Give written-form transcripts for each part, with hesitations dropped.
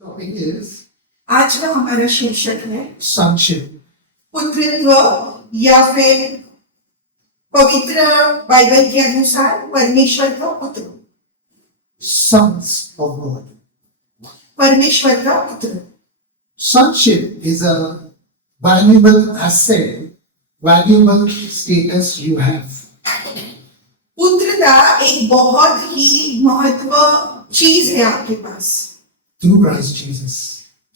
Topic is आज का हमारा शीर्षक है sonship. पुत्रत्व या फिर पवित्र बाइबल के अनुसार परमेश्वर का पुत्र, Sons of God. परमेश्वर का पुत्र। Sonship is a valuable asset, valuable status you have. पुत्रता एक बहुत ही महत्व चीज है आपके पास Through Christ Jesus.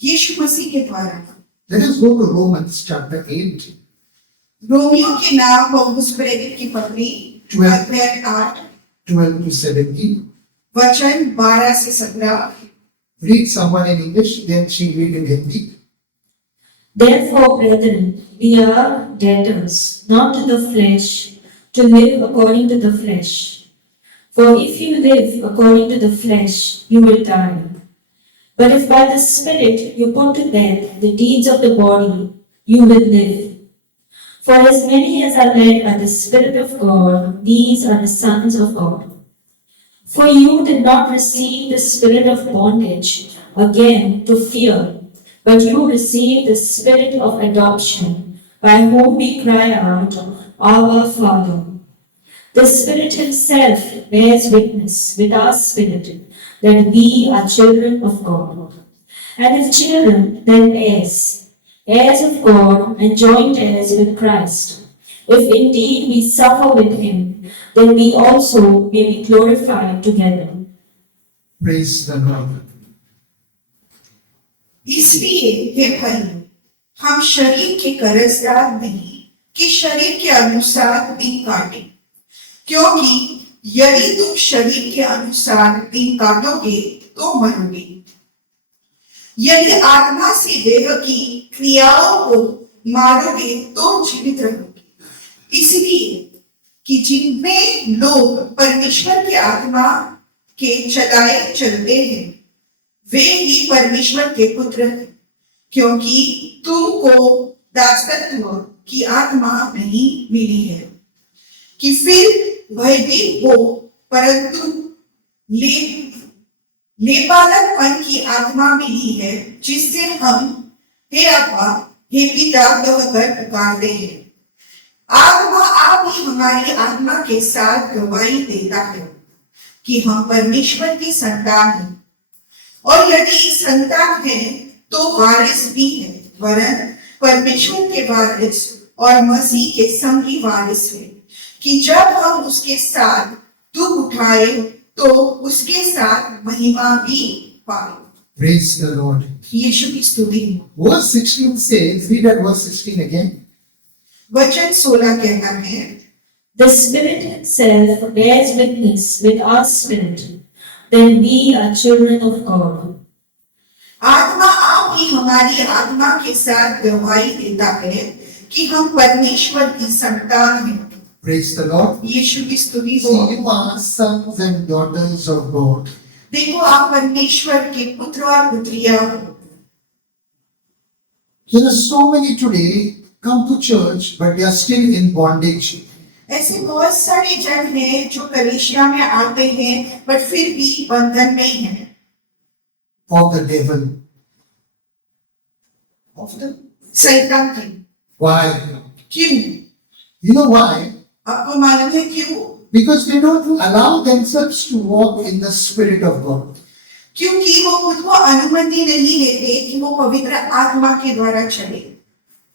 यीशु मसीह के द्वारा। Let us go to Romans chapter 8, Romeo के नाम पौलुस प्रेरित की पत्री 12 अध्याय 8 12 to 17. वचन 12 से 17। Read someone in English, then she read in Hindi. Therefore, brethren, we are debtors, not to the flesh, to live according to the flesh. For if you live according to the flesh, you will die. But if by the Spirit you put to death the deeds of the body, you will live. For as many as are led by the Spirit of God, these are the sons of God. For you did not receive the spirit of bondage again to fear, but you received the spirit of adoption, by whom we cry out, Our Father. The Spirit Himself bears witness with our spirit that we are children of God. And if children, then heirs, heirs of God and joint heirs with Christ. If indeed we suffer with Him, then we also may be glorified together. Praise the Lord. इसलिए हे भाई, हम शरीर के कर्जदार नहीं कि शरीर के अनुसार दिन काटे, क्योंकि यदि तुम शरीर के अनुसार दिन काटोगे तो मरोगे। यदि आत्मा से देह की क्रियाओं को मारोगे तो जीवित रहोगे। इसलिए कि जिनमें लोग परमेश्वर के आत्मा के चलाए चलते हैं, वे ही परमेश्वर के पुत्र हैं, क्योंकि तुमको दासत्व की आत्मा नहीं मिली है कि फिर भयभीत हो, परंतु लेपालकपन की आत्मा मिली है, जिससे हम हे अब्बा, हे पिता कहकर पुकारते हैं। आत्मा आप ही हमारी आत्मा के साथ गवाही देता है कि हम परमेश्वर की संतान हैं, और यदि संतान है तो वारिस भी है, वरन परमेश्वर के वारिस और मसीह के संगी वारिस है, कि जब हम उसके साथ दुख उठाए तो उसके साथ महिमा भी पाए। Praise the Lord. यीशु की स्तुति हो। Verse 16 says, read that verse 16 again. वचन 16 कहता है, The Spirit Himself bears witness with our spirit that we are children of God. आत्मा आप ही हमारी आत्मा के साथ गवाही देता है कि हम परमेश्वर की संतान हैं। Praise the Lord. यीशु की स्तुति So हो। you are sons and daughters of God. देखो, आप परमेश्वर के पुत्र और पुत्रियां हो। There are so many today come to church, but they are still in bondage. ऐसे बहुत सारे जन हैं जो कलीसिया में आते हैं बट फिर भी बंधन में हैं Of the devil. शैतान की। Why? क्यों? You know why? आपको मालूम है क्यों? Because they don't allow themselves to walk in the Spirit of God. क्योंकि वो खुद को अनुमति नहीं देते कि वो पवित्र आत्मा के द्वारा चले।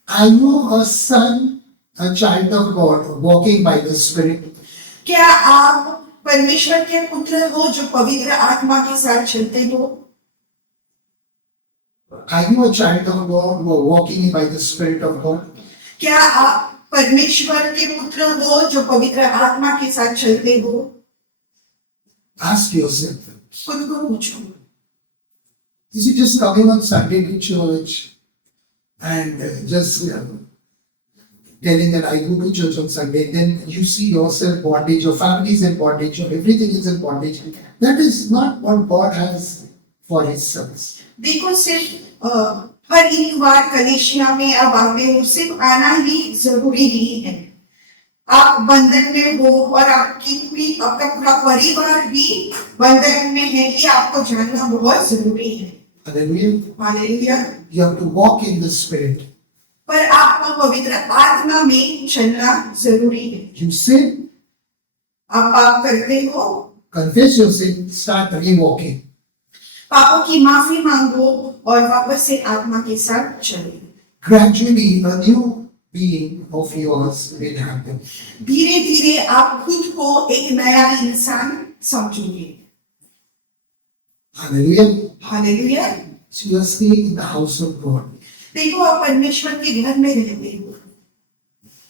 Are you a son, a child of God, walking by the Spirit? क्या आप परमेश्वर के पुत्र हो जो पवित्र आत्मा के साथ चलते हो? Are you a child of God who are walking by the Spirit of God? क्या आप परमेश्वर के पुत्र हो जो पवित्र आत्मा के साथ चलते हो? Ask yourself. खुद को पूछो। Is it just coming on Sunday to church and just telling that I go to church on Sunday, then you see yourself bondage, your family is in bondage, your everything is in bondage? That is not what God has for His sons. देखो, सिर्फ हर इतवार कलीसिया में अब आते हो, सिर्फ आना ही जरूरी नहीं है। आप बंधन में हो और आपका पूरा परिवार भी बंधन में है, ये आपको जानना बहुत जरूरी है। Hallelujah. Hallelujah. You have to walk in the Spirit. पर आपको पवित्र आत्मा में चलना जरूरी है। You sin, आप पाप करते हो, confess your sin, start re-walking. पापों की माफी मांगो और वापस से आत्मा के साथ चलो। Gradually, a new being of yours will happen. धीरे धीरे आप खुद को एक नया इंसान समझोगे। Hallelujah. Hallelujah. So you are staying in the house of God. देखो आप परमेश्वर के घर में रहते हो।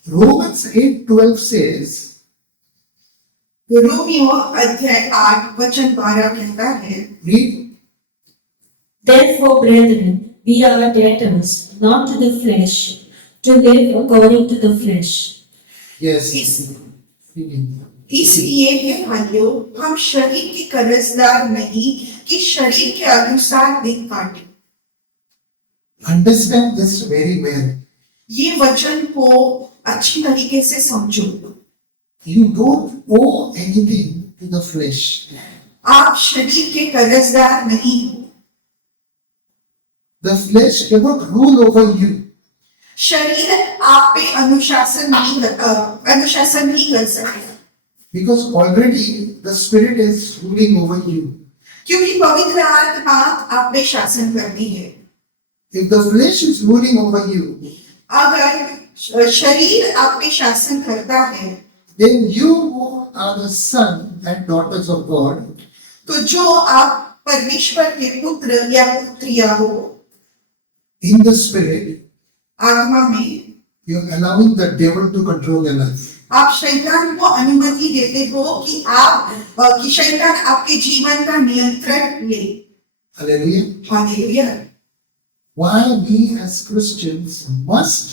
Romans 8:12 says, रोमियो अध्याय 8 वचन 12 कहता है, read, Therefore, brethren, we are debtors, not to the flesh, to live according to the flesh. yes. इस- Reading. इसलिए हे भाइयों, हम शरीर के कर्जदार नहीं कि शरीर के अनुसार दिन काटे। Understand this very well. ये वचन को अच्छी तरीके से समझो। You don't owe anything to the flesh. आप शरीर के कर्जदार नहीं हो। The flesh cannot rule over you. शरीर आप पे अनुशासन नहीं कर सकता, Because already the Spirit is ruling over you. क्योंकि पवित्र आत्मा आप पे शासन करती है। If the flesh is ruling over you, अगर शरीर आप पे शासन करता है, then you who are the son and daughters of God, तो जो आप परमेश्वर के पुत्र या पुत्रिया हो, in the Spirit, आत्मा में you're allowing the devil to control your life. आप शैतान को अनुमति देते हो कि शैतान आपके जीवन का नियंत्रण ले। Hallelujah. Hallelujah. Why we as Christians must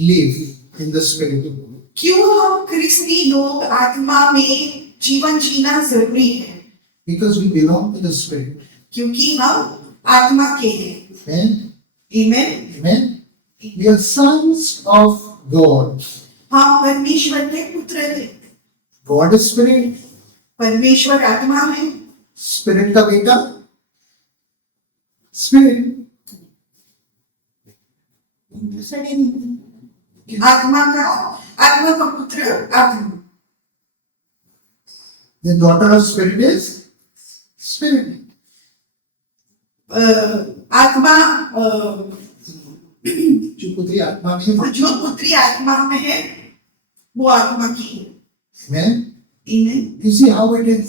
live in the Spirit? क्यों हम ख्रिस्ती लोग आत्मा में जीवन जीना जरूरी है? Because we belong to the Spirit. क्योंकि हम आत्मा के हैं। Amen. Amen. Amen. We are sons of God. हम परमेश्वर के पुत्र हैं। God is Spirit. परमेश्वर आत्मा है। Spirit का बेटा Spirit. आत्मा का पुत्र आत्मा। The daughter of Spirit is Spirit. आत्मा जो पुत्री आत्मा में है, जो पुत्री आत्मा में है वो आत्मा की है। Amen. आमीन। You see how it is.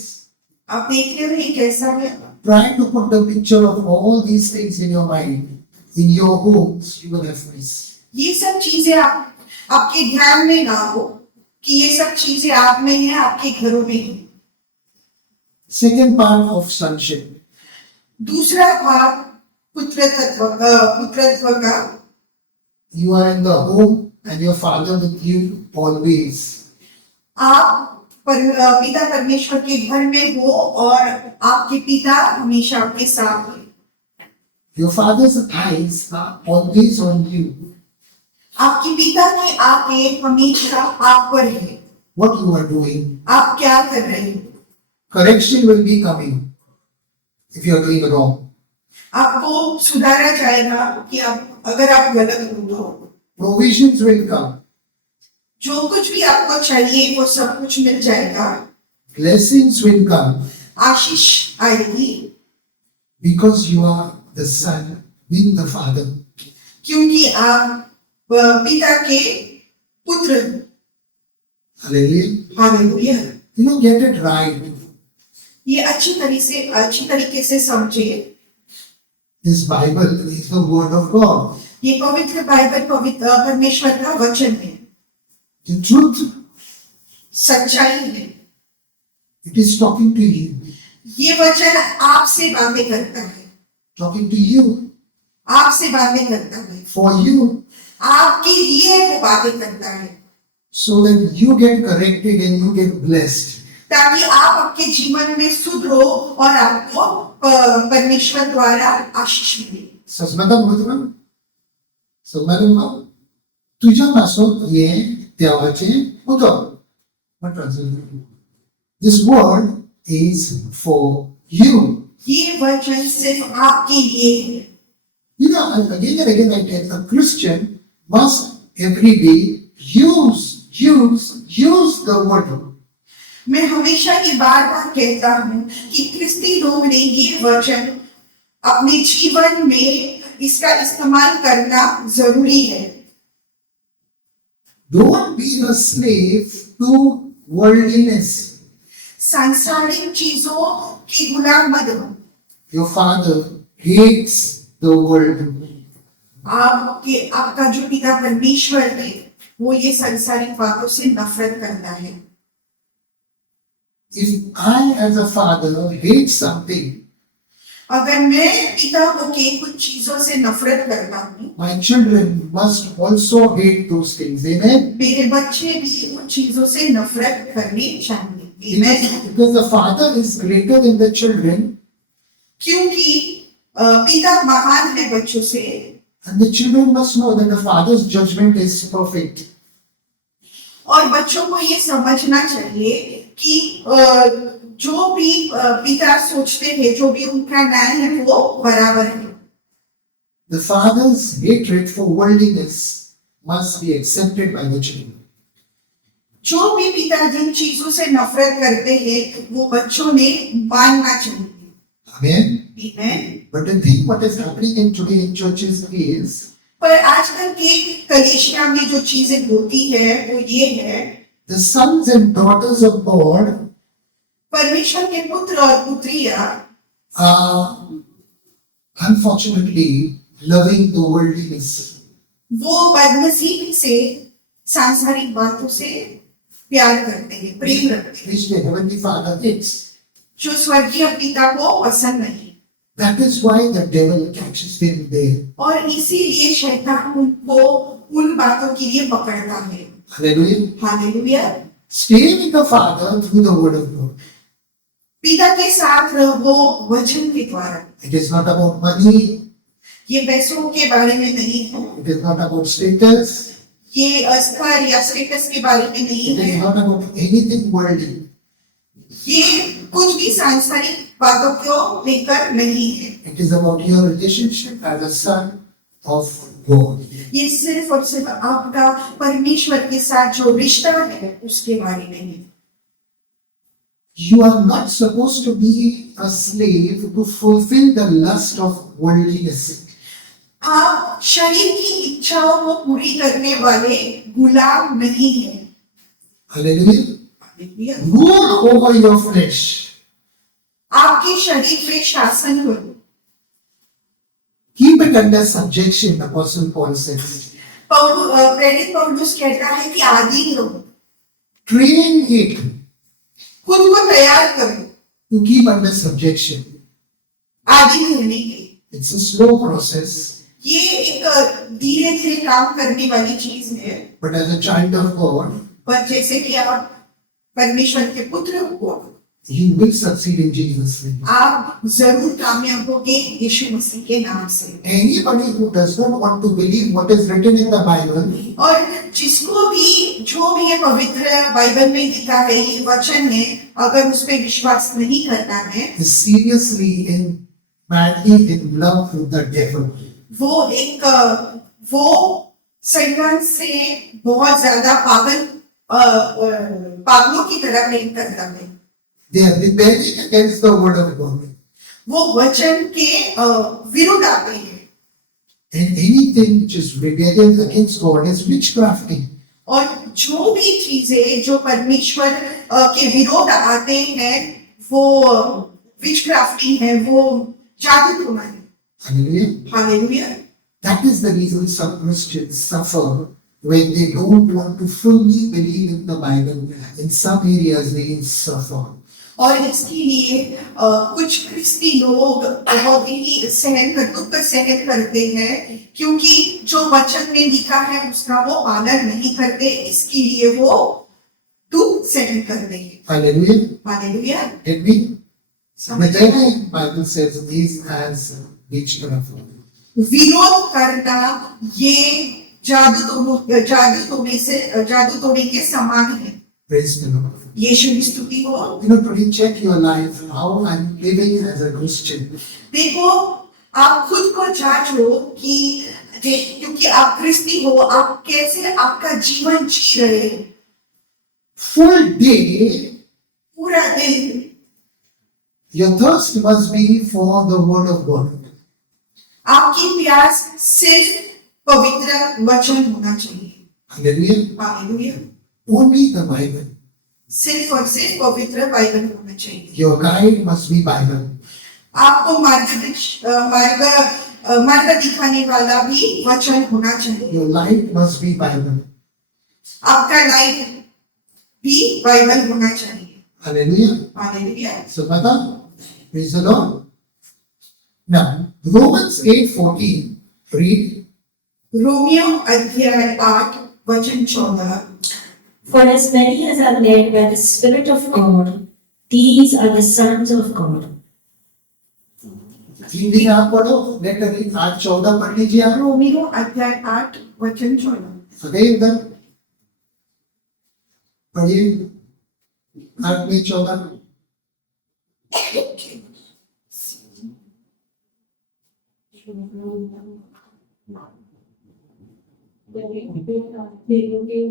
आप देख रहे हो ये कैसा है? Try to put the picture of all these things in your mind. In your homes, you will have peace. ये सब चीजें आपके ध्यान में ना हो कि ये सब चीजें आप में है, आपके घरों में है। Second part of sonship. दूसरा भाग पुत्रत्व का। You are in the home and your father with you always. आप पिता परमेश्वर के घर में हो और आपके पिता हमेशा आपके साथ है। Your father's eyes are always on you. आपके पिता की आंखें हमेशा आप पर है। What you are doing. आप क्या कर रहे हो? Correction will be coming if you are doing wrong. आपको सुधारा जाएगा कि अगर आप गलत हो तो। Provisions will come. जो कुछ भी आपको चाहिए वो सब कुछ मिल जाएगा। Blessings will come आशीष आएगी because you are the son with the father. क्योंकि आप पिता के पुत्र। Hallelujah. Hallelujah. Get it right. ये अच्छी तरीके से समझे। This Bible is the word of God. ये पवित्र बाइबल परमेश्वर का वचन है, The truth, सच्चाई है। it is talking to you. ये वचन आपसे बातें करता है, Talking to you. आपसे बातें करता है, For you. आपके लिए वो बातें करता है, So that you get corrected and you get blessed. ताकि आप आपके जीवन में सुधरो और आपको परमेश्वर द्वारा आशीष मिले। Sasmata Bhutram. Sasmata Tuja Masot Ye Teavache Uto. What translation? This word is for you. ये वचन सिर्फ आपके लिए है। You know, and again I tell, a Christian must every day use the word. मैं हमेशा ये बार बार कहता हूँ कि क्रिस्ती लोग ने ये वचन अपने जीवन में इसका इस्तेमाल करना जरूरी है। Don't be a slave to worldliness. सांसारिक चीजों की गुलाम मत बनो। Your father hates the world. आपका जो पिता परमेश्वर है वो ये सांसारिक बातों से नफरत करता है। If I as a father hate something, अगर मैं पिता होके कुछ चीजों से नफरत करता हूँ, my children must also hate those things. Amen? मेरे बच्चे भी उन चीजों से नफरत करनी चाहिए। Amen? Because the father is greater than the children, क्योंकि पिता महान है बच्चों से, and the children must know that the father's judgment is perfect. और बच्चों को ये समझना चाहिए कि जो भी पिता सोचते हैं, जो भी उनका न्याय है वो बराबर है। The father's hatred for worldliness must be accepted by the children. जो भी पिता जिन चीजों से नफरत करते हैं वो बच्चों ने मानना चाहिए। Amen? Amen? But the thing what is happening in today in churches is पर आजकल के कलीसिया में जो चीजें होती है वो ये है, the sons and daughters of God परमेश्वर के पुत्र और पुत्रियां are unfortunately loving the worldliness. वो बदनसीबी से सांसारिक बातों से प्यार करते हैं, प्रेम रखते हैं, Which the heavenly father hates. जो स्वर्गीय पिता को पसंद नहीं। That is why the devil catches them there. और इसीलिए शैतान उनको उन बातों के लिए पकड़ता है। Hallelujah. Hallelujah. Stay with the father through the word of God. पिता के साथ वो वचन के द्वारा। It is not about money. ये पैसों के बारे में नहीं है, It is not about status. ये स्तर या स्टेटस के बारे में नहीं It is है, not about anything worldly. ये कुछ भी सांसारिक बातों को लेकर नहीं है। It is about your relationship as a son of God. ये सिर्फ और सिर्फ आपका परमेश्वर के साथ जो रिश्ता है उसके बारे में है। You are not supposed to be a slave to fulfill the lust of worldliness. आप शरीर की इच्छाओं को पूरी करने वाले गुलाम नहीं हैं। Hallelujah. Rule over your flesh. आपके शरीर पे शासन करो। Keep it under subjection, Apostle Paul says. प्रेरित पौलुस कहता है कि आदि रहो, Train it खुद को तैयार करो to keep under subjection. आदि रहने के। It's a slow process, ये एक धीरे धीरे काम करने वाली चीज है, but as a child of God, पर जैसे कि आप परमेश्वर के पुत्र हो, you will succeed in Jesus' name. आप जरूर कामयाब होगे यीशु मसीह के नाम से। Anybody who does not want to believe what is written in the Bible और जिसको भी जो भी ये पवित्र बाइबल में लिखा है, ये वचन है, अगर उस पर विश्वास नहीं करता है, is seriously and madly in love with the devil. वो शैतान से बहुत ज्यादा पागलों की तरह प्रेम करता है। They are rebelling against the word of God. वो वचन के विरुद्ध आते हैं, And anything which is rebellion against God is witchcrafting. और जो भी चीजें जो परमेश्वर के विरोध आते हैं वो विचक्राफ्टिंग है, वो जादू टोना है। Hallelujah. Hallelujah. That is the reason some Christians suffer when they don't want to fully believe in the Bible. In some areas they suffer. और इसके लिए कुछ क्रिस्ती लोग बहुत ही दुख सहन करते हैं, क्योंकि जो वचन में लिखा है उसका वो पालन नहीं करते, इसके लिए वो दुख सहन करते हैं। Hallelujah. Hallelujah. Get me? But then Bible says these as witchcraft. विरोध करना ये जादू टोने के समान है। Praise the Lord. यीशु की स्तुति हो। Today check your life, how I'm living as a Christian. देखो, आप खुद को जांचो कि क्योंकि आप क्रिस्ती हो, आप कैसे आपका जीवन जी रहे हो। Full day, पूरा दिन your thirst must be for the Word of God. आपकी प्यास सिर्फ पवित्र वचन होना चाहिए। Hallelujah. Hallelujah. Only the Bible. सिर्फ और सिर्फ पवित्र बाइबल होना चाहिए। Your guide must be Bible. आपको मार्ग दिखाने वाला भी वचन होना चाहिए। Your light must be Bible. आपका लाइफ भी बाइबल होना चाहिए। Hallelujah. Hallelujah. So, Mata, praise the Lord. Now, Romans 8:14, read. Romeo अध्याय 8 वचन 14। For as many as are led by the Spirit of God, these are the sons of God. Hindi में आप पढ़ो, letter 8:14 पढ़ लीजिए आप। रोमियो अध्याय 8 वचन 14। अगले उधर पढ़िए 8:14।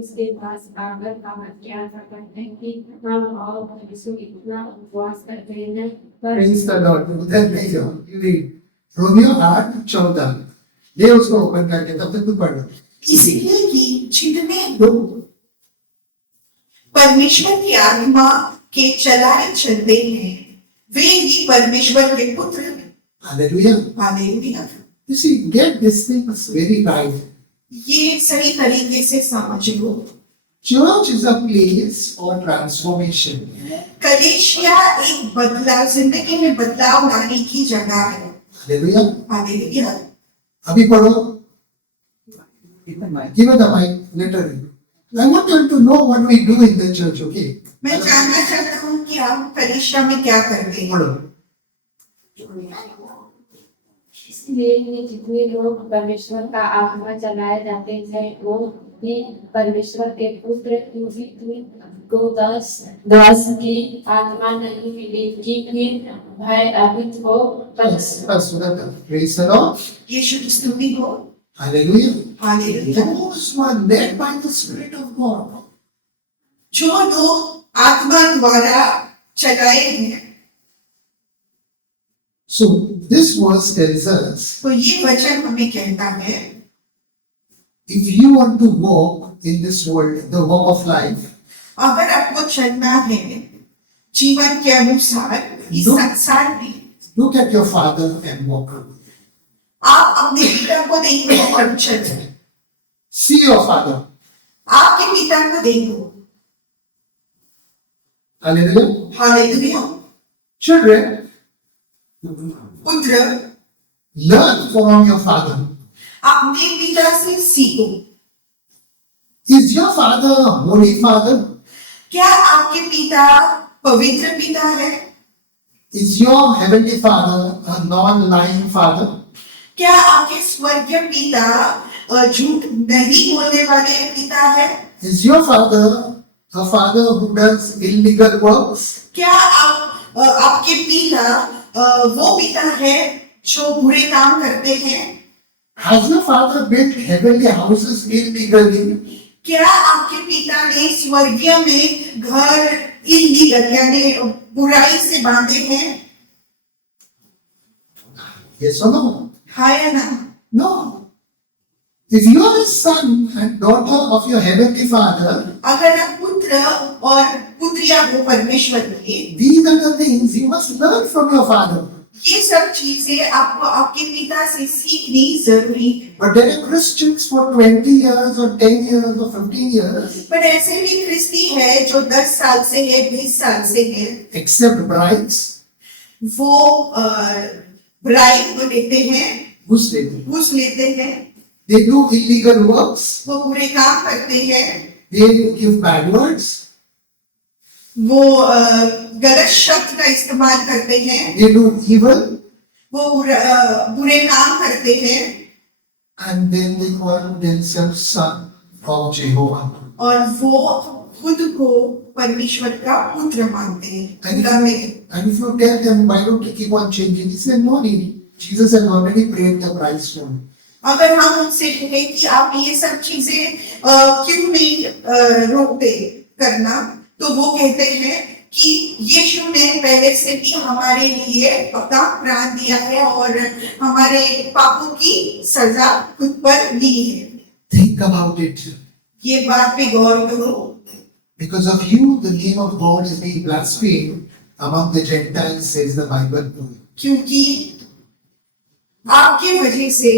उसके पास आकर हम क्या करते हैं कि हम और यीशु इतना उपवास करते हैं पर Praise the Lord. उधर नहीं जाओ, you read. रोमियो 8:14। ले उसको ओपन करके तब तक तू पढ़। इसलिए कि जितने लोग परमेश्वर की आत्मा के चलाए चलते हैं, वे ही परमेश्वर के पुत्र हैं। Hallelujah. Hallelujah. You see, get these things very right. ये सही तरीके से समझ लो। Church is a place of transformation. कलीसिया एक बदलाव, जिंदगी में बदलाव लाने की जगह है। Hallelujah. हालेलुया। अभी पढ़ो। Give it the mic, literally. I want you to know what we do in the church, okay? मैं जानना चाहता हूँ कि आप कलीसिया में क्या करते हैं। पढ़ो। इसलिए ये जितने लोग परमेश्वर का आत्मा चलाए जाते हैं वो भी परमेश्वर के पुत्र, क्योंकि तुमको दास की आत्मा नहीं मिली कि फिर भयभीत हो बस praise the Lord. यीशु की स्तुति हो। Hallelujah. Hallelujah. Those who are led by the Spirit of God. जो लोग आत्मा द्वारा चलाए हैं। So this verse tells us, तो ये वचन हमें कहता है, if you want to walk in this world, the walk of life, अगर आपको चलना है जीवन के अनुसार इस लो- संसार में, look at your father and walk. आप अपने पिता को देखो और चलो। See your father. आपके पिता को देखो। Hallelujah. हालेलुया। Children, पुत्र, learn from your father. अपने पिता से सीखो। Is your father a holy father? क्या आपके पिता पवित्र पिता है? Is your heavenly father a non-lying father? क्या आपके स्वर्गीय पिता झूठ नहीं बोलने वाले पिता है? Is your father a father who does illegal works? क्या आपके पिता वो पिता है जो बुरे काम करते हैं? Has your father built heavenly houses illegally? क्या आपके पिता ने स्वर्गीय में घर इल्लीगल यानी बुराई से बांधे हैं? Yes or no? हाँ या ना? No. If you are a son and daughter of your heavenly father, अगर आप पुत्र और पुत्रिया हो परमेश्वर के, these are the things you must learn from your father. ये सब चीजें आपको आपके पिता से सीखनी जरूरी है। But there are Christians for 20 years or 10 years or 15 years, पर ऐसे भी ख्रिस्ती है जो 10 साल से है, 20 साल से है, accept bribes, वो ब्राइब को लेते हैं, घूस लेते हैं. घूस लेते हैं, They do illegal works, वो बुरे काम करते हैं, they give bad words, वो गलत शब्द का इस्तेमाल करते हैं, they do evil, वो बुरे काम करते हैं, and then they call themselves son of Jehovah. और वो खुद को परमेश्वर का पुत्र मानते हैं। And खुदा में and if you tell them, why don't you keep on changing? He said, no need. Jesus has already paid the price for it. अगर हम उनसे कहें कि आप ये सब चीजें क्यों नहीं रोकते करना, तो वो कहते हैं कि यीशु ने पहले से भी हमारे लिए अपना प्राण दिया है और हमारे पापों की सजा खुद पर ली है। Think about it. ये बात पे गौर करो। Because of you, the name of God is being blasphemed among the Gentiles, says the Bible. क्योंकि आपके वजह से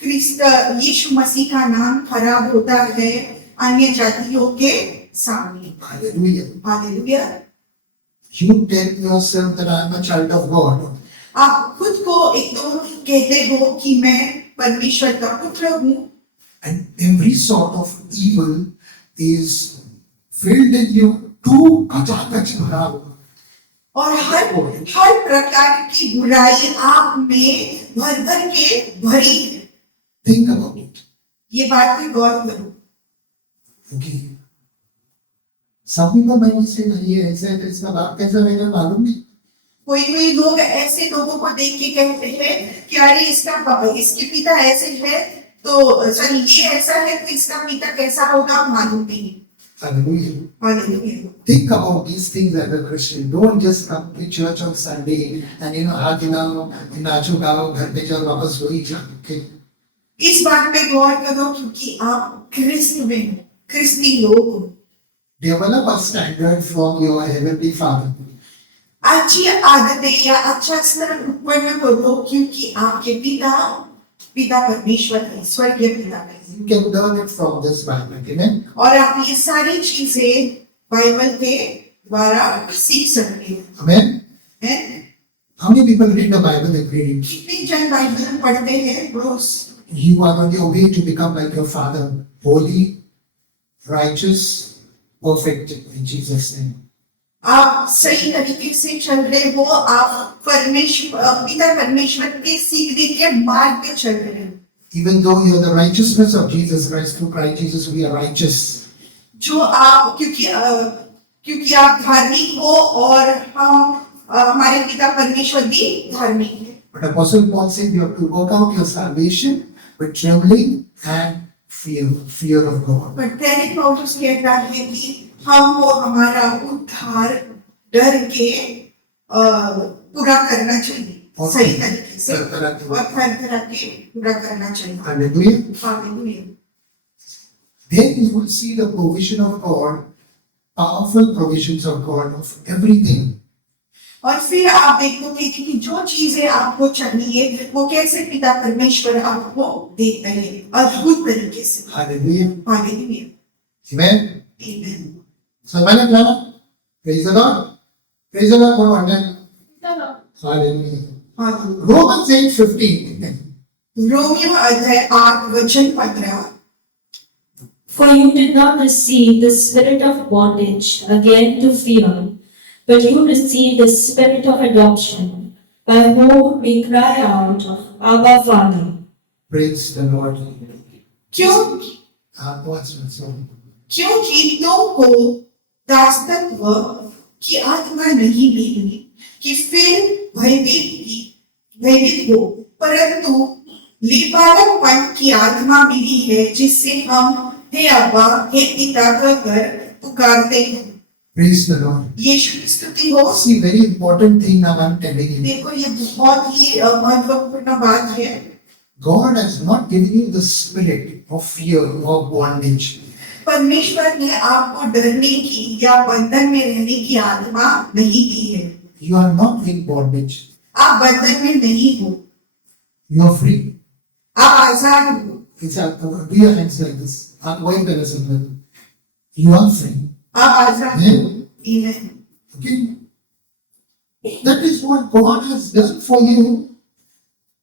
क्रिस्त यीशु मसीह का नाम खराब होता है अन्य जातियों के सामने। Hallelujah. Hallelujah. You tell yourself that I am a child of God. आप खुद को एकदम कहते हो कि मैं परमेश्वर का पुत्र हूँ And every sort of evil is filled in you to खचाखच भरा हुआ। और हर प्रकार की बुराई आप में भर भर के भरी है। Think about it. ये बात पे गौर करो। Okay. Some people might say, ये ऐसा है तो इसका बाप कैसा रहेगा मालूम नहीं। कोई लोग ऐसे लोगों को देख के कहते हैं कि अरे इसके पिता ऐसे है तो सॉरी ये ऐसा है तो इसका पिता कैसा होगा मालूम नहीं। Hallelujah. Hallelujah. Think about these things as a Christian. Don't just come to church on Sunday and हाथ हिलाओ, नाचो गाओ, घर पे जाओ वापस वही जाओ। Okay. इस बात पे गौर करो क्योंकि आप ख्रिस्ती लोग हो। Develop a standard from your heavenly Father. अच्छी आदतें या अच्छा स्तर उत्पन्न करो क्योंकि आपके पिता परमेश्वर है, स्वर्गीय पिता है। You can learn it from this Bible. Amen. और आप ये सारी चीजें बाइबल के द्वारा सीख सकते हो। Amen. हैं? How many people read the Bible every day? कितने जन बाइबल पढ़ते हैं रोज? You are on your way to become like your Father, holy, righteous, perfect in Jesus' name. आप सही तरीके से चल रहे हो, आप पिता परमेश्वर के सीखने के मार्ग पे चल रहे हो। Even though you are the righteousness of Jesus Christ, through Christ Jesus, we are righteous. जो आप क्योंकि आप धार्मिक हो और हम हमारे पिता परमेश्वर भी धार्मिक है। But Apostle Paul said you have to work out your salvation with trembling and fear of God. पर प्रेरित पौलुस कहता है कि हमको हमारा उद्धार डर के पूरा करना चाहिए, सही तरीके से और तरह के पूरा करना चाहिए। Hallelujah. Hallelujah. Then you will see the provision of God, powerful provisions of God of everything. और फिर आप देखोगे कि जो चीजें आपको चाहिए वो कैसे पिता परमेश्वर आपको देते हैं अद्भुत तरीके से। Hallelujah. हालेलुया। Amen. आमीन। So, praise the Lord. Praise the Lord. Go on then. Hallelujah. Hallelujah. Romans 8:15. Romeo अध्याय 8 वचन 15। For you did not receive the spirit of bondage again to fear, but you received the spirit of adoption, by whom we cry out, Abba, Father. Praise the Lord. क्योंकि तुमको दासत्व की आत्मा नहीं मिली कि फिर भयभीत हो, परंतु लिबालकपन की आत्मा मिली है जिससे हम हे अब्बा हे पिता कहकर पुकारते हैं। Praise the Lord. यीशु की स्तुति हो। See, very important thing now I'm telling you. देखो ये बहुत ही महत्वपूर्ण बात है। God has not given you the spirit of fear or bondage. परमेश्वर ने आपको डरने की या बंधन में रहने की आत्मा नहीं दी है। You are not in bondage. आप बंधन में नहीं हो, You are free. आप आजाद हो। Do your hands like this. Why there is a You are free. आप आजाद हो। Amen. Okay? That is what God has done for you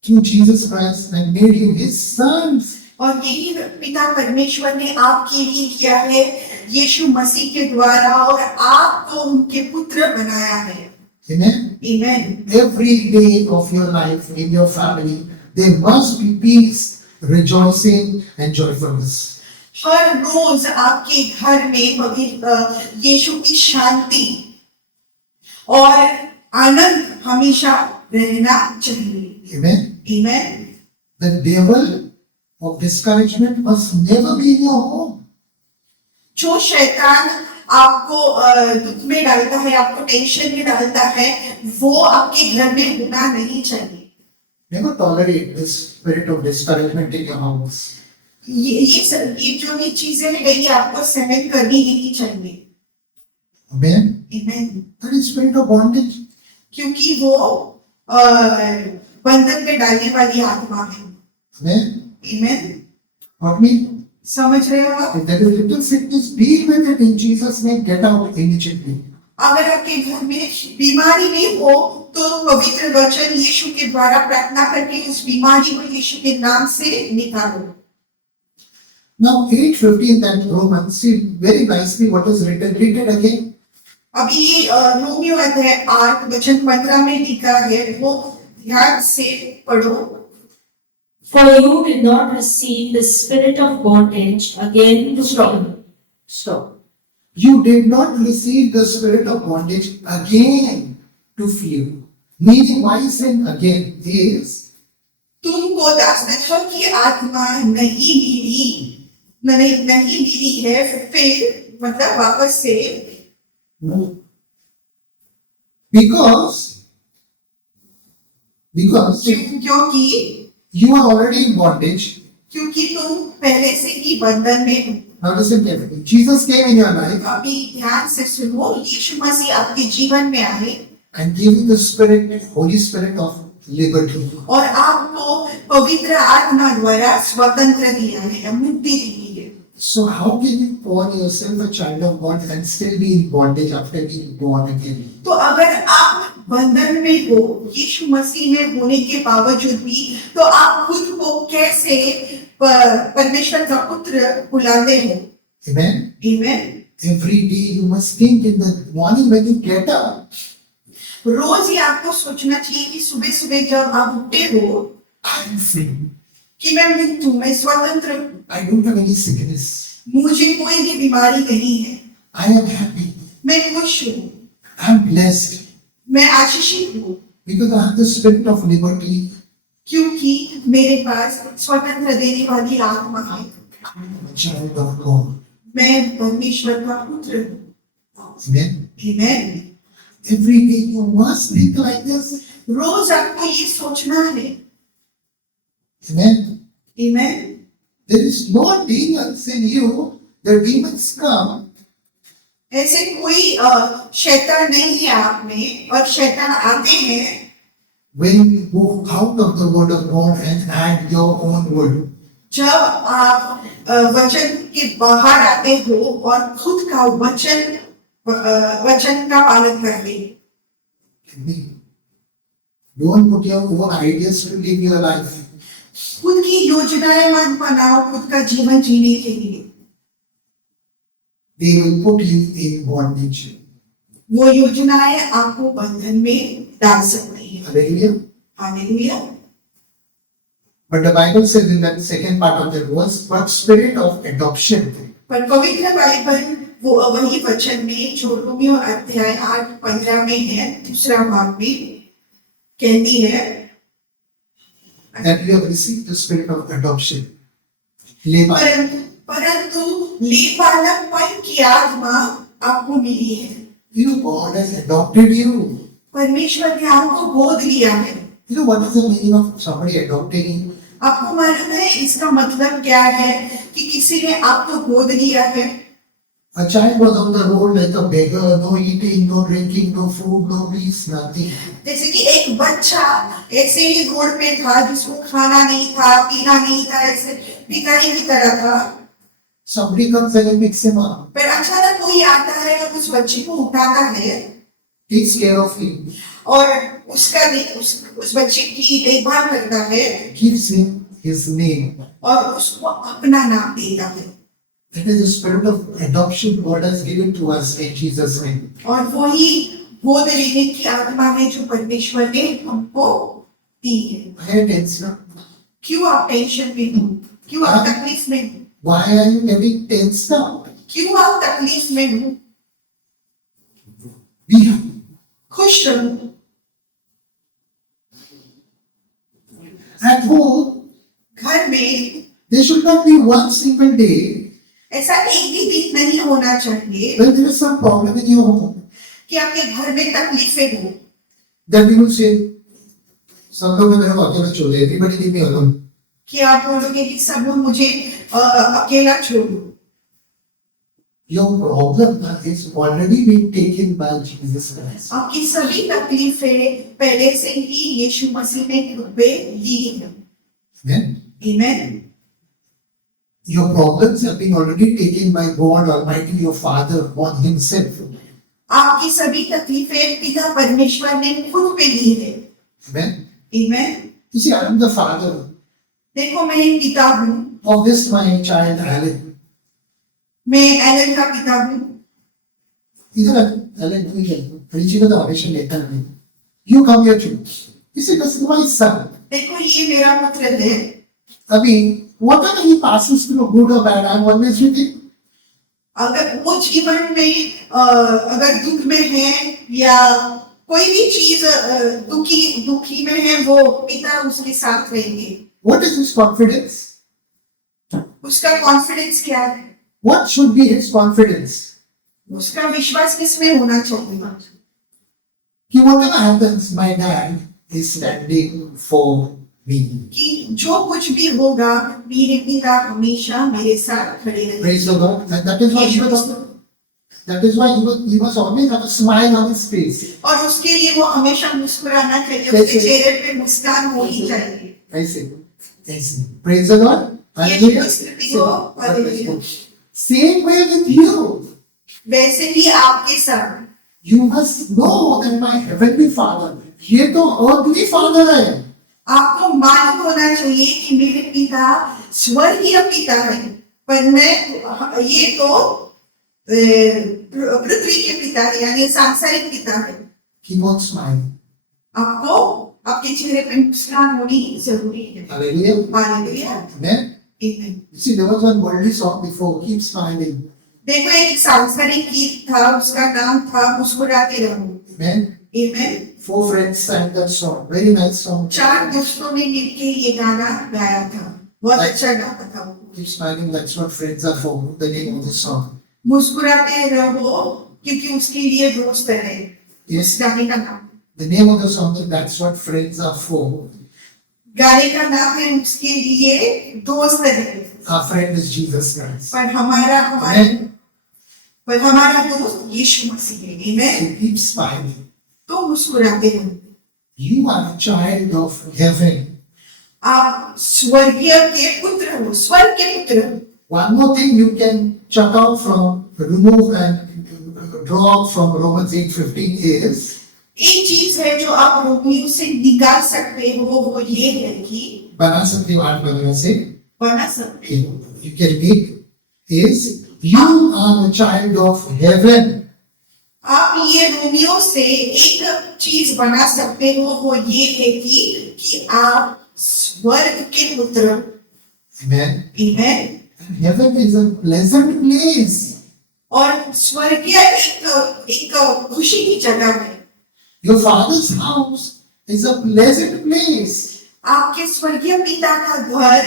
through Jesus Christ and made you His sons. और यही पिता परमेश्वर ने आपके लिए किया है यीशु मसीह के द्वारा और आपको उनके पुत्र बनाया है। Amen. Amen. Every day of your life in your family, there must be peace, rejoicing, and joyfulness. हर रोज आपके घर में पवित्र यीशु की शांति और आनंद हमेशा रहना चाहिए। Amen. Amen. The devil of discouragement must never be in your home. जो शैतान आपको दुख में डालता है, आपको टेंशन में डालता है, वो आपके घर में होना नहीं चाहिए। Never tolerate this spirit of discouragement in your house. ये जो भी चीजें है ये आपको सहन करनी नहीं चाहिए। Amen. Amen. That is spirit of bondage. क्योंकि वो बंधन में डालने वाली आत्मा है। Amen. Amen. Got me? समझ रहे हो आप? If there is little sickness, deal with it in Jesus' name. Get out immediately. अगर आपके घर में बीमारी भी हो तो पवित्र वचन यीशु के द्वारा प्रार्थना करके उस बीमारी को यीशु के नाम से निकालो। Now 8:15 and Romans, see very nicely what is written. Read it again. अभी ये रोमियो अध्याय 8 वचन 15 में लिखा है, वो ध्यान से पढ़ो। For you did not receive the spirit of bondage again to fear. Stop. You did not receive the spirit of bondage again to fear. Meaning, why is it again? Is तुमको दासत्व की आत्मा नहीं मिली है, फिर मतलब वापस से because क्योंकि you are already in bondage. क्योंकि तुम पहले से ही बंधन में हो। Now listen carefully. Jesus came in your life अभी ध्यान से सुनो, यीशु मसीह आपके जीवन में आए and gave you the spirit, Holy Spirit of liberty. और आपको पवित्र आत्मा द्वारा स्वतंत्र दिया है, मुक्ति दी है। So how can you call yourself a child of God and still be in bondage after being born again? तो अगर आप बंधन में हो यीशु मसीह में होने के बावजूद भी, तो आप खुद को कैसे परमेश्वर का पुत्र बुलाते हो? Amen. Amen. Every day you must think in the morning when you get up, रोज ही आपको सोचना चाहिए कि सुबह सुबह जब आप उठते हो I am free. कि मैं मुक्त हूँ, मैं स्वतंत्र हूँ, I don't have any sickness. मुझे कोई भी बीमारी नहीं है, I am happy. मैं खुश हूँ, I am blessed मैं आशीषित हूँ, because I have the spirit of liberty. क्योंकि मेरे पास स्वतंत्र देने वाली आत्मा है। I am a child of God. मैं परमेश्वर का पुत्र हूँ। Amen. Amen. Every day you must think like this. रोज आपको ये सोचना है। Amen. Amen. There is no demons in you. The demons come ऐसे कोई शैतान नहीं है आप में, और शैतान आते हैं when you go out of the word of God and add your own word. जब आप वचन के बाहर आते हो और खुद का वचन का पालन करते हो। Don't put your own ideas to live your life. खुद की योजनाएं मत बनाओ खुद का जीवन जीने के लिए। They will put you in bondage. वो योजनाएं आपको बंधन में डाल सकती है। Hallelujah. Hallelujah. But the Bible says in that second part of the verse, but spirit of adoption. पर पवित्र बाइबल वो वही वचन में जो रोमियो अध्याय 8:15 में है, दूसरा भाग में कहती है That you have received the spirit of adoption. परंतु लेपालकपन की आत्मा आपको मिली है। You know, God has adopted you. परमेश्वर ने आपको गोद लिया है। You know what is the meaning of somebody adopting you? आपको मालूम है इसका मतलब क्या है कि किसी ने आपको गोद लिया है। A child was on the road like a beggar, no eating, no drinking, no food, no peace, nothing. जैसे कि एक बच्चा ऐसे ही रोड पे था जिसको खाना नहीं था, पीना नहीं था, ऐसे भिखारी की तरह था। Somebody comes and picks him up, फिर अचानक कोई आता है और उस बच्चे को उठाता है takes care of him, और उस बच्चे की देखभाल करता है gives him his name. और उसको अपना नाम देता है। That is the spirit of adoption God has given to us in Jesus' name. और वही गोद लेने की आत्मा है जो परमेश्वर ने हमको दी है। Pay attention. क्यों आप टेंशन में हो? क्यों आप तकलीफ में हो? Why are you getting tensed up? क्यों आप तकलीफ में हो? Be happy. खुश रहो। At home, घर में there should not be one single day ऐसा एक भी दिन नहीं होना चाहिए when there is some problem in your home कि आपके घर में तकलीफें हो, that you will say, सब लोग मेरे को अकेला छोड़ दे, everybody leave me alone. कि आप बोलोगे कि सब लोग मुझे अकेला छोड़ो। Your problem is already been taken by Jesus Christ. आपकी सभी तकलीफें पहले से ही यीशु मसीह ने खुद पे ली हैं। Amen. Amen. Your problems have been already taken by God Almighty, your Father, on Himself. आपकी सभी तकलीफें पिता परमेश्वर ने खुद पे ली है। Amen. Amen. You see, I am the father देखो मैं एक पिता हूँ, of this my child Alan. मैं एलन का पिता हूँ। इधर Alan, परिचय का तो हमेशा लेता नहीं. You come here too. You see, this is my son. देखो ये मेरा पुत्र है। I mean, whatever he passes through, good or bad, I'm always with him. अगर वो जीवन में अगर दुख में है या कोई भी चीज दुखी में है, वो पिता उसके साथ रहेंगे। What is his confidence? उसका कॉन्फिडेंस क्या है? What should be his confidence? उसका विश्वास किसमें होना चाहिए? He, whatever happens, my dad is standing for me. कि जो कुछ भी होगा मेरे पिता हमेशा मेरे साथ खड़े रहेंगे। Praise the Lord. And that is why he was always have a smile on his face. और उसके लिए वो हमेशा मुस्कुराना चाहिए, उसके चेहरे पे मुस्कान होनी चाहिए। ऐसे. Praise the Lord. Hallelujah. Hallelujah. Same way with you. वैसे ही आपके साथ You must know that my heavenly Father, ये तो earthly father है. आपको मालूम होना चाहिए कि मेरे पिता स्वर्गीय पिता है, पर मैं ये तो पृथ्वी के पिता है, यानी सांसारिक पिता है। He won't smile. आपको आपके चेहरे पे मुस्कान होनी जरूरी है। Hallelujah. Hallelujah. Amen. Amen. You see, there was one worldly song before, keep smiling. देखो एक सांसारिक गीत था, उसका नाम था मुस्कुराते रहो। Amen. Amen. 4 friends sang that song. Very nice song. 4 दोस्तों ने मिलके ये गाना गाया था, बहुत अच्छा गाना था। Keep smiling, that's what friends are for, the name of the song. मुस्कुराते रहो क्योंकि उसके लिए दोस्त है। Yes. इस गाने का नाम, The name of the song is That's What Friends Are For. गाने का नाम है उसके लिए दोस्त है। Our friend is Jesus Christ. पर हमारा दोस्त यीशु मसीह है। Amen. So keep smiling. तो मुस्कुराते रहो। You are a child of heaven. आप स्वर्गीय के पुत्र हो, स्वर्ग के पुत्र हो। One more thing you can chuck out from, remove and draw from Romans 8:15 is एक चीज है जो आप रोमियो से निकाल सकते हो, वो ये है कि बना सकते हो 8:15 से बना सकते हो। you can make is you are a child of heaven. आप ये रोमियो से एक चीज बना सकते हो, वो ये है कि आप स्वर्ग के पुत्र। Amen. Amen. And heaven is a pleasant place. और स्वर्गीय एक खुशी की जगह है। Your father's house is a pleasant place. आपके स्वर्गीय पिता का घर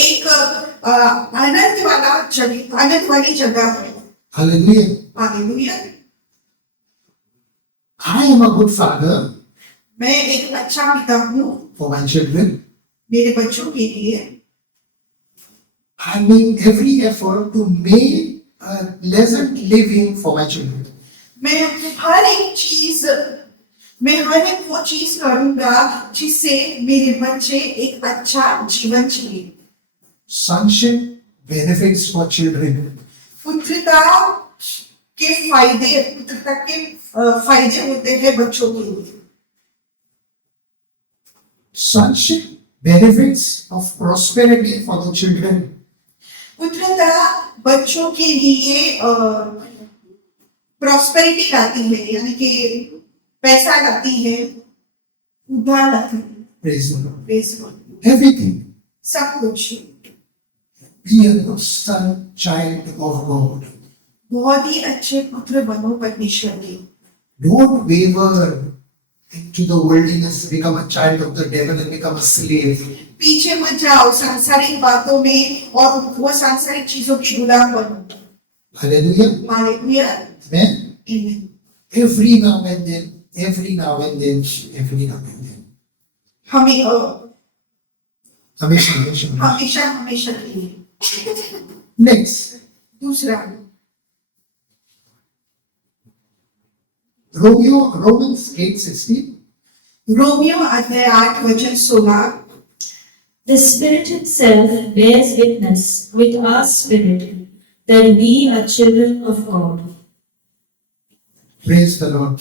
एक आनंद वाली जगह है। Hallelujah. Hallelujah. I am a good father मैं एक अच्छा पिता हूँ for my children. मेरे बच्चों के लिए। I make every effort to make a pleasant living for my children. मैं हर एक वो चीज करूंगा जिससे मेरे बच्चे एक अच्छा जीवन जिए। Sonship benefits for children. पुत्रता के फायदे होते हैं बच्चों के लिए। Sonship benefits of prosperity for the children. पुत्रता बच्चों के लिए प्रॉस्पेरिटी लाती है, यानी कि पैसा लाती है, उद्धार लाती है। Praise the Lord. Praise God. Everything. सब कुछ। Be a son, child of God. बहुत ही अच्छे पुत्र बनो परमेश्वर के। Don't waver into the worldliness, become a child of the devil and become a slave. पीछे मत जाओ सांसारिक बातों में और वो सांसारिक चीजों की गुलाम बनो। Hallelujah. हालेलुया। Amen. आमीन। Every now and then, हमें हमेशा. हमेशा हमेशा के लिए। Next, दूसरा Romans 8:16. रोमियो अध्याय 8 वचन 16। The Spirit itself bears witness with our spirit that we are children of God. Praise the Lord.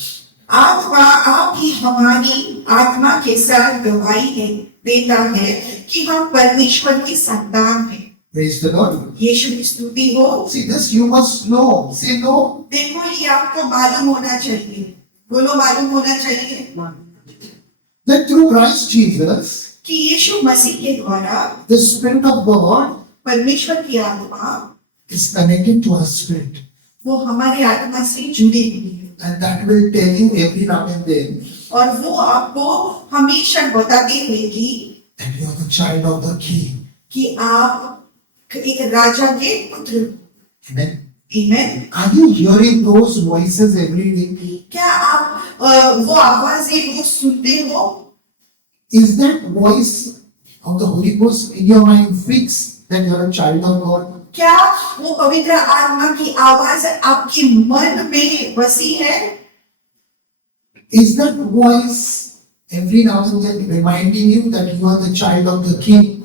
आत्मा आपकी हमारी आत्मा के साथ गवाही देता है कि हम परमेश्वर की संतान हैं। Praise the Lord. यीशु की स्तुति हो। See this, you must know. Say no. देखो ये आपको मालूम होना चाहिए। बोलो मालूम होना चाहिए That through Christ Jesus, कि यीशु मसीह के द्वारा the Spirit of God परमेश्वर की आत्मा is connected to our spirit. वो हमारी आत्मा से जुड़ी हुई है And that will tell you every now and then और वो आपको हमेशा बताती रहेगी that you are the child of the King. कि आप एक राजा के पुत्र हो। Amen. Amen. Are you hearing those voices every day? क्या आप वो आवाजें वो सुनते हो? Is that voice of the Holy Ghost in your mind fixed that you are a child of God? क्या वो पवित्र आत्मा की आवाज आपके मन में बसी है? Is that voice every now and then reminding you that you are the child of the King?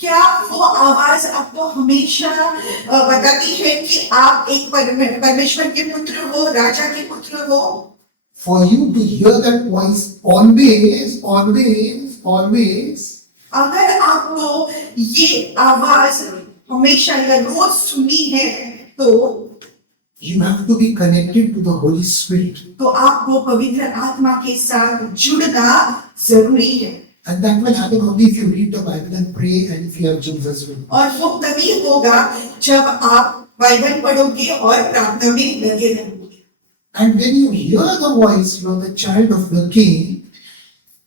क्या वो आवाज आपको हमेशा बताती है कि आप एक परमेश्वर के पुत्र हो, राजा के पुत्र हो? For you to hear that voice always, अगर आपको ये आवाज हमेशा या रोज सुनी है तो you have to be connected to the Holy Spirit. तो आपको पवित्र आत्मा के साथ जुड़ना जरूरी है And that will happen only if you read the Bible and pray and if you have Jesus with you. और वो तभी होगा जब आप बाइबल पढ़ोगे और प्रार्थना में लगे रहोगे। And when you hear the voice, you are the child of the King.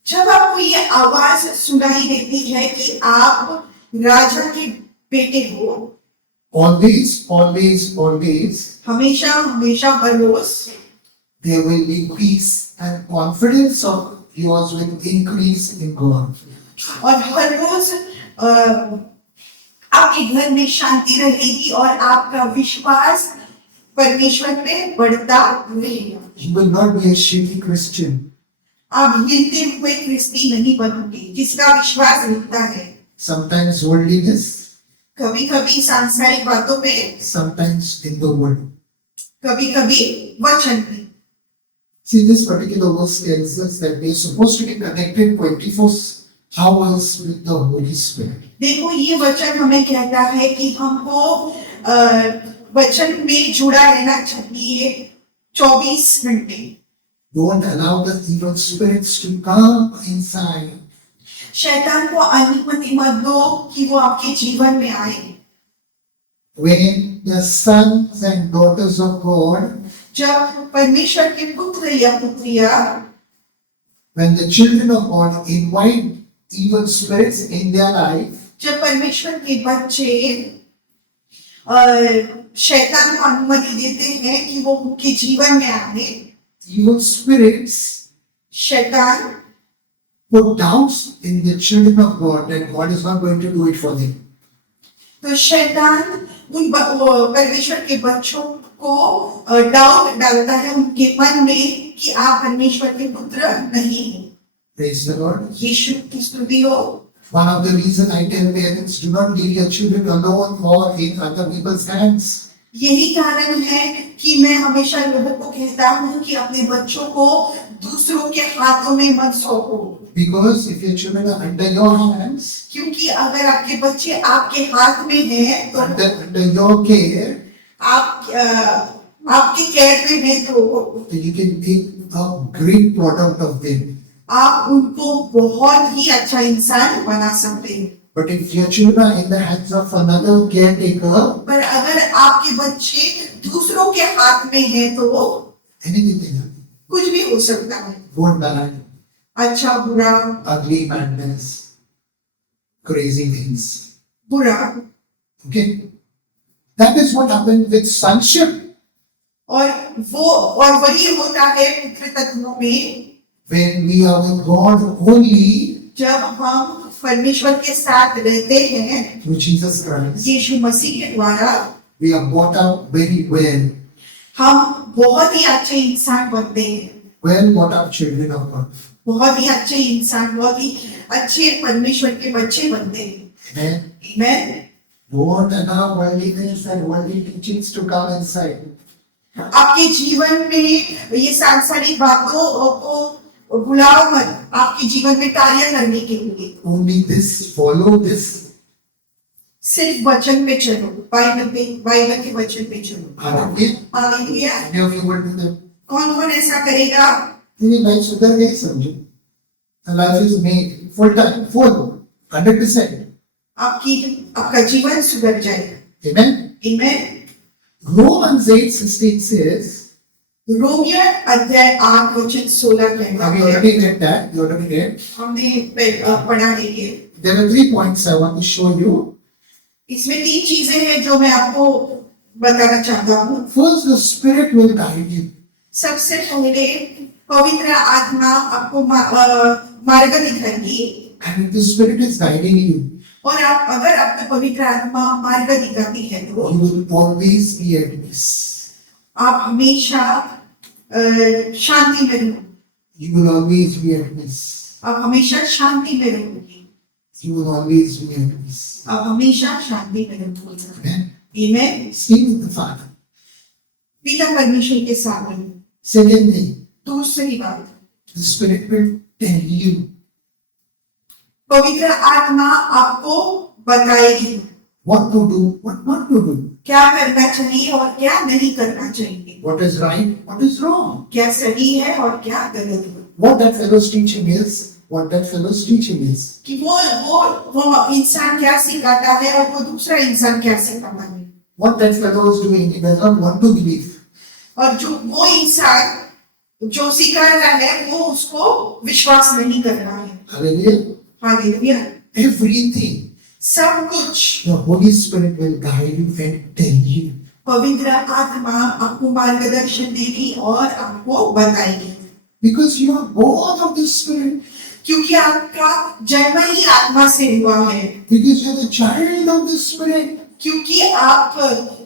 जब आपको ये आवाज सुनाई देती है कि आप राजा के बेटे हो, Always, हमेशा हमेशा हर रोज there will be peace and confidence of yours will increase in God. और हर रोज आपके घर में शांति रहेगी और आपका विश्वास परमेश्वर पे बढ़ता रहेगा। You will not be a shaky Christian. आप हिलते हुए क्रिस्ती नहीं बनोगे जिसका विश्वास हिलता है। Sometimes worldliness, कभी कभी सांसारिक बातों में, sometimes in the world. कभी कभी वचन में। See, this particular verse tells us that we are supposed to be connected 24 hours with the Holy Spirit. देखो ये वचन हमें कहता है कि हमको वचन में जुड़ा रहना चाहिए 24 घंटे। Don't allow the evil spirits to come inside. शैतान को अनुमति मत दो कि वो आपके जीवन में आए। When the sons and daughters of God, जब परमेश्वर के पुत्र या पुत्रियां, when the children of God invite evil spirits in their life, जब परमेश्वर के बच्चे शैतान को अनुमति देते हैं कि वो उनके जीवन में आए, evil spirits शैतान put doubts in the children of God that God is not going to do it for them. तो शैतान उन परमेश्वर के बच्चों को डाउट डालता है उनके मन में कि आप परमेश्वर के पुत्र नहीं हैं। Praise the Lord. यीशु की स्तुति हो। One of the reasons I tell parents, do not leave your children alone or in other people's hands. यही कारण है कि मैं हमेशा लोगों को कहता हूँ कि अपने बच्चों को दूसरों के हाथों में मत सौंपो। Because if your children are under your hands, क्योंकि अगर आपके बच्चे आपके हाथ में हैं तो under your care, आपके केयर में हैं तो you can take a great product of them. आप उनको बहुत ही अच्छा इंसान बना सकते हैं। But if your children are in the hands of another caretaker, पर अगर आपके बच्चे दूसरों के हाथ में हैं तो anything can happen. कुछ भी हो सकता है, Good, bad, अच्छा बुरा, ugly, madness, crazy things. बुरा. Okay? That is what happened with sonship. और वही होता है पुत्र तत्वों में, When we are with God only जब हम परमेश्वर के साथ रहते हैं through Jesus Christ, यीशु मसीह के द्वारा, we are brought up very well. हम बहुत ही अच्छे इंसान बनते हैं, Well brought up children of God. बहुत ही अच्छे इंसान, बहुत ही अच्छे परमेश्वर के बच्चे बनते हैं. Amen. Amen. Don't allow worldliness and worldly teachings to come inside. आपके जीवन में ये सांसारिक बातों को बुलाओ मत, आपके जीवन में कार्य करने के लिए. Only this, follow this. सिर्फ वचन पे चलो, बाइबल के वचन पे चलो. Hallelujah. Hallelujah. Many of you will do that. कौन कौन ऐसा करेगा? तेरी लाइफ सुधर गई समझो. The life is made full time, full, 100%. आपका जीवन सुधर जाएगा. Amen. Amen. Romans 8:16 says, Romeo अध्याय 8 वचन 16 कहता have you है, already read that? You already read? हमने पढ़ा है ये. There are 3 points I want to show you. इसमें 3 चीजें हैं जो मैं आपको बताना चाहता हूँ. First, the Spirit will guide you. सबसे पहले पवित्र आत्मा आपको मार्ग दिखाएगी. And if the Spirit is guiding you, और अगर आपको पवित्र आत्मा मार्ग दिखाती है तो you will always be at peace. आप हमेशा शांति में रहोगे. You will always be at peace. आप हमेशा शांति में रहोगे. You will always be at peace. आप हमेशा शांति में रहोगे. Amen. Amen. Stay with the Father. पिता परमेश्वर के साथ रहो. Second thing, दूसरी बात, the Spirit will tell you पवित्र आत्मा आपको बताएगी what to do, what not to do, क्या करना चाहिए और क्या नहीं करना चाहिए, what is right, what is wrong, क्या सही है और क्या गलत है. what that fellow's teaching is, what that fellow's teaching is. कि वो इंसान क्या सिखाता है और वो दूसरा इंसान क्या सिखाता है. What that fellow is doing, he does not want to believe. और जो वो इंसान जो सिखा रहा है वो उसको विश्वास नहीं कर रहा है. Hallelujah. हालेलुया. Everything, सब कुछ the Holy Spirit will guide you and tell you. पवित्र आत्मा आपको मार्गदर्शन देगी और आपको बताएगी. Because you are born of the Spirit. क्योंकि आपका जन्म ही आत्मा से हुआ है. Because you are the child of the Spirit. क्योंकि आप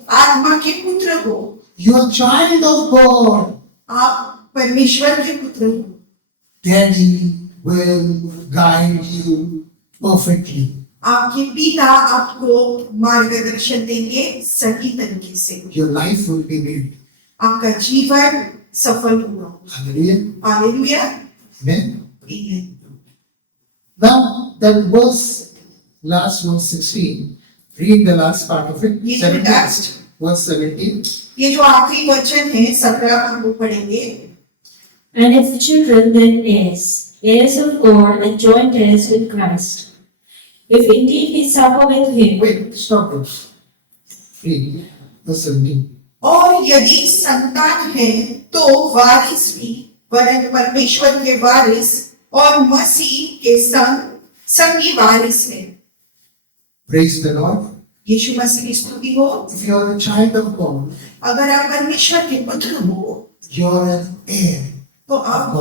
आत्मा के पुत्र हो. You are child of God. आप परमेश्वर के पुत्र हो. Daddy will guide you perfectly. आपके पिता आपको मार्गदर्शन देंगे सही तरीके से. Your life will be made. आपका जीवन सफल होगा. Hallelujah. Hallelujah. Amen. Amen. Now, that verse, last verse 16, read the last part of it. Yes, 17, last. verse 17. ये जो आखिरी वचन है 17 हम लोग पढ़ेंगे. And if children, then heirs, heirs of God and joint heirs with Christ. If indeed we suffer with him, Wait, stop it. Read verse 17. और यदि संतान है तो वारिस भी, वरन परमेश्वर के वारिस और मसीह के संगी वारिस है. Praise the Lord. यीशु मसीह की स्तुति हो. If you are a child of God, अगर आप परमेश्वर के पुत्र हो you are an heir. तो आप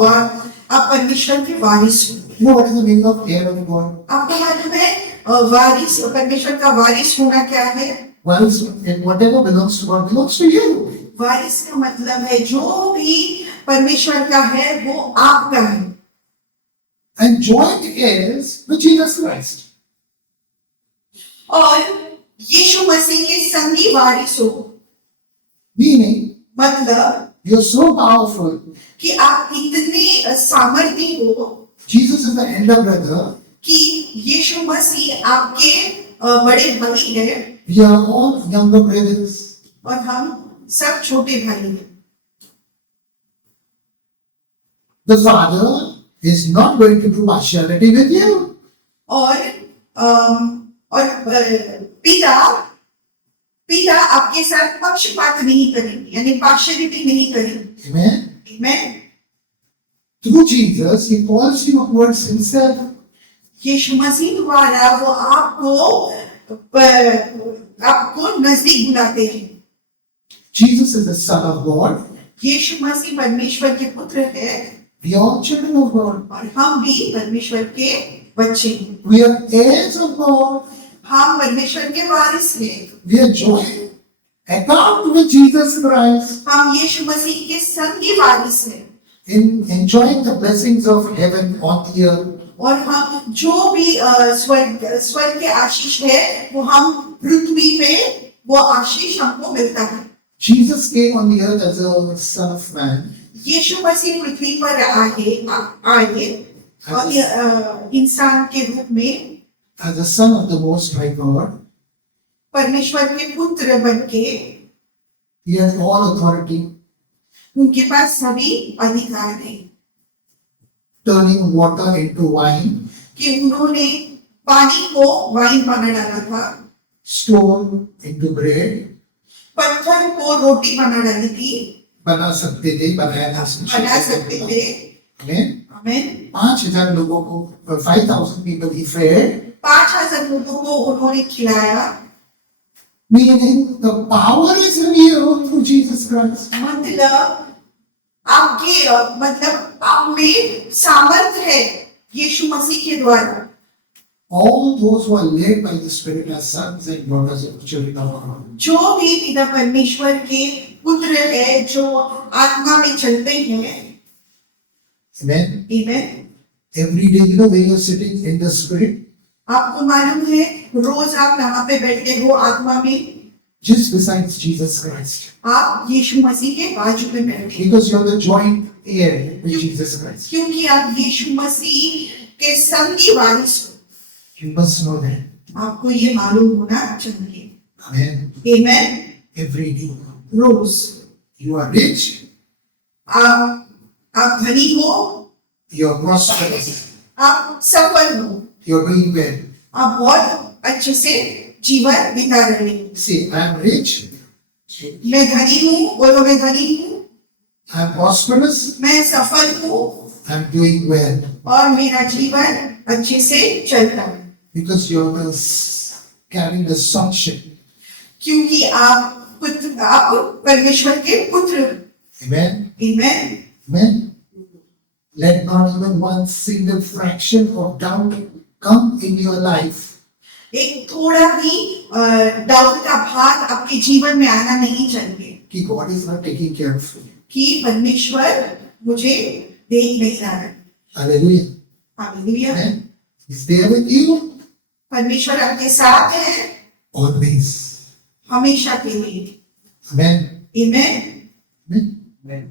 परमेश्वर के वारिस हो. You know what is the meaning of heir of God? आपको मालूम है वारिस, परमेश्वर का वारिस होना क्या है? Once, and whatever belongs to God belongs to you. वारिस का मतलब है जो भी परमेश्वर का है वो आपका है. And joint heirs with Jesus Christ. और यीशु मसीह के संगी वारिस हो. Meaning, मतलब you're so powerful. कि आप इतने सामर्थ्य हो Jesus is the elder brother. कि यीशु मसीह आपके बड़े भाई है We are all younger brothers. और हम सब छोटे भाई हैं. The Father is not going to do partiality with you. और और पिता पिता आपके साथ पक्षपात नहीं करेंगे, यानी पार्शियलिटी नहीं करेंगे। Amen. Amen. Through Jesus, he calls you towards himself. यीशु मसीह द्वारा वो आपको नजदीक बुलाते हैं। Jesus is the Son of God. यीशु मसीह परमेश्वर के पुत्र है We are all children of God. और हम भी परमेश्वर के बच्चे हैं। We are heirs of God. हम परमेश्वर के वारिस हैं। We are joint account with Jesus Christ हम यीशु मसीह के संगी वारिस हैं in enjoying the blessings of heaven on the earth. और हम जो भी स्वर्ग के आशीष है वो हम पृथ्वी पे वो आशीष हमको मिलता है। Jesus came on the earth as a son of man. यीशु मसीह पृथ्वी पर आए और इंसान के रूप में As the son of the Most High God. परमेश्वर के पुत्र बनके He has all authority, उनके पास सभी अधिकार है turning water into wine, कि उन्होंने पानी को वाइन बना डाला था, stone into bread. पत्थर को रोटी बना डाली थी, बना सकते थे, बनाया बना जा सकते थे। Amen. आमीन। 5,000 लोगों को 5,000 people he fed, 5,000 लोगों को उन्होंने खिलाया। meaning the power is revealed through Jesus Christ. मतलब आप में सामर्थ्य है यीशु मसीह के द्वारा। All those who are led by the Spirit are sons and daughters of children of God. जो भी पिता परमेश्वर के पुत्र है, जो आत्मा में चलते हैं। Amen. आमीन। Every day, you know, when you're sitting in the Spirit, आपको मालूम है रोज आप कहाँ पे बैठते हो आत्मा में? just besides Jesus Christ. आप यीशु मसीह के बाजू में बैठे Because you're the joint heir with Jesus Christ. क्योंकि आप यीशु मसीह के संगी वारिस हो। You must know that. आपको ये मालूम होना चाहिए। Amen. आमीन। Every day. Rose You are rich, आप धनी हो, you're prosperous, आप सफल हो, you're doing well. आप बहुत अच्छे से जीवन बिता रहे हैं। See, I'm rich, मैं धनी हूँ, बोलो मैं धनी हूँ, I'm prosperous, मैं सफल हूँ I'm doing well. और मेरा जीवन अच्छे से चलता है Because you're carrying the sonship. क्योंकि आप परमेश्वर के पुत्र हो। Amen. आमीन। Amen. Let not even one single fraction of doubt come in your life. एक थोड़ा भी डाउट का भाग आपके जीवन में आना नहीं चाहिए कि God is not taking care of you. कि परमेश्वर मुझे देख नहीं रहा है। Hallelujah. Hallelujah. Amen. He's there with you परमेश्वर आपके साथ है always. हमेशा के लिए। Amen. आमीन। Amen.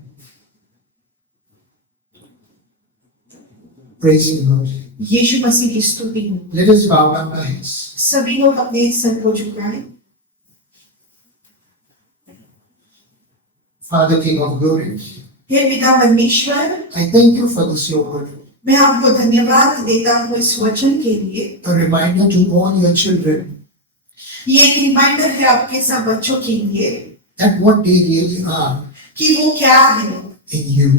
Praise the Lord. यीशु मसीह की स्तुति हो। Let us bow down our heads. सभी लोग अपने सर को झुकाएं। Father, King of glory, हे पिता परमेश्वर, I thank you for this your word. मैं आपको धन्यवाद देता हूँ इस वचन के लिए। A reminder to all your children ये एक रिमाइंडर है आपके सब बच्चों के लिए that what they really are कि वो क्या है in you.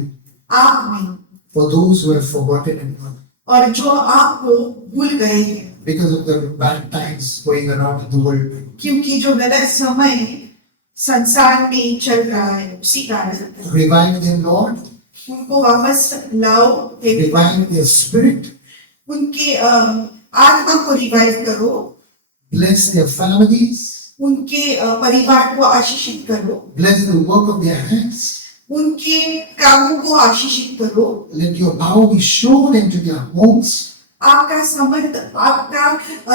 आप में, For those who have forgotten and gone. और जो आपको भूल गए हैं Because of the bad times going around in the world. क्योंकि जो गलत समय संसार में चल रहा है उसी कारण Revive them, Lord. उनको वापस लाओ। हे पिता, Revive their spirit. उनके आत्मा को रिवाइव करो, Bless their families. उनके परिवार को आशीषित करो, Bless the work of their hands. उनके कामों को आशीषित करो। Let your power be shown into their homes. आपका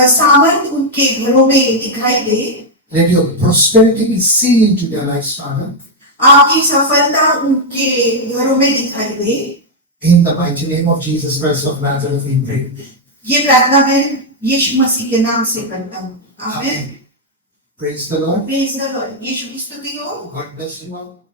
सामर्थ उनके घरों में दिखाई दे। Let your prosperity be seen into their lives, Father. आपकी सफलता उनके घरों में दिखाई दे। In the mighty name of Jesus Christ of Nazareth, we pray. ये प्रार्थना मैं यीशु मसीह के नाम से करता हूँ। आमीन। Praise the Lord. Praise the Lord. Yeshu की स्तुति हो। God bless you all.